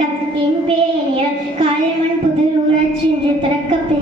வட்டம் என் பேர் காலமன் புதிர் ஊராட்சி என்று திறக்கப்பெற்ற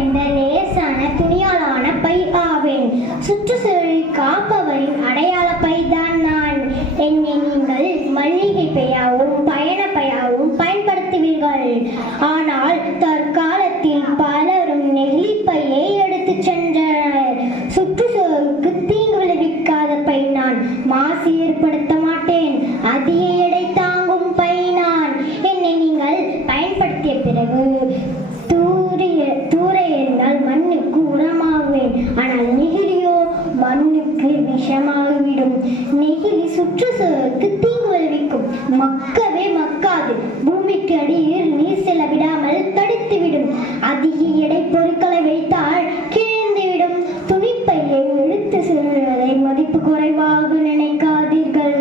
எடை லேசான துணியாலான பை ஆவேன். சுற்றுச்சூழலை காப்பவரின் அடையாள பைதான் நான். என்னை நீங்கள் மல்லிகை பையாவும் பயண பையாவும் பயன்படுத்துவீர்கள். ஆனால் தற்காலத்தில் பலரும் நெகிழிப்பையை எடுத்து சென்றனர். சுற்றுச்சூழலுக்கு தீங்கு விளைவிக்காத பை நான். மாசு ஏற்படுத்த மாட்டேன். அதிக எடை தாங்கும் பை நான். என்னை நீங்கள் பயன்படுத்திய பிறகு நெகிழி சுற்றுச்சூழலுக்கு தீங்கு விளைவிக்கும். மக்கவே மக்காது. பூமிக்கு அடியில் நீர் செல்ல விடாமல் தடுத்துவிடும். அதிக எடை பொருட்களை வைத்தால் கிழிந்துவிடும். துணிப்பையை இழுத்து செல்வதை மதிப்பு குறைவாக நினைக்காதீர்கள்.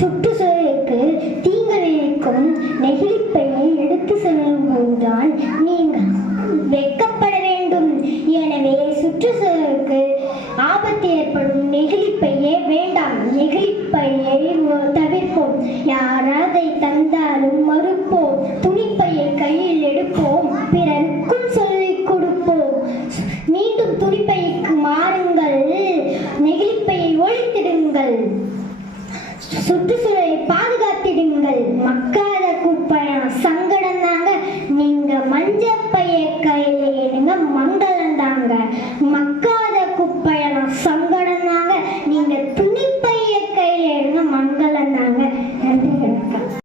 சுற்றுச்சூழலுக்கு தீங்கு விளைவிக்கும் நெகிழிப்பையை எடுத்து செல்லும் போதுதான் நீங்கள் வெட்கப்பட வேண்டும். எனவே சுற்றுச்சூழலுக்கு ஆபத்து ஏற்படும் நெகிழிப்பை வேண்டாம் தவிர்ப்போம். யார் தந்தாலும் மறுப்போம். துணிப்பையை கையில் எடுப்போம். பிறருக்கும் சொல்லிக் கொடுப்போம். மீண்டும் துணிப்பைக்கு மாறுங்கள். நெகிழ்ப்பையை ஒழித்திடுங்கள். சுற்றுச்சூழலை பாதுகாத்திடுங்கள். மக்காத குப்பையா? சங்கடம் தாங்க. நீங்க மஞ்சப்பைய கையில எடுங்க மங்களம் தாங்க. மக்கள்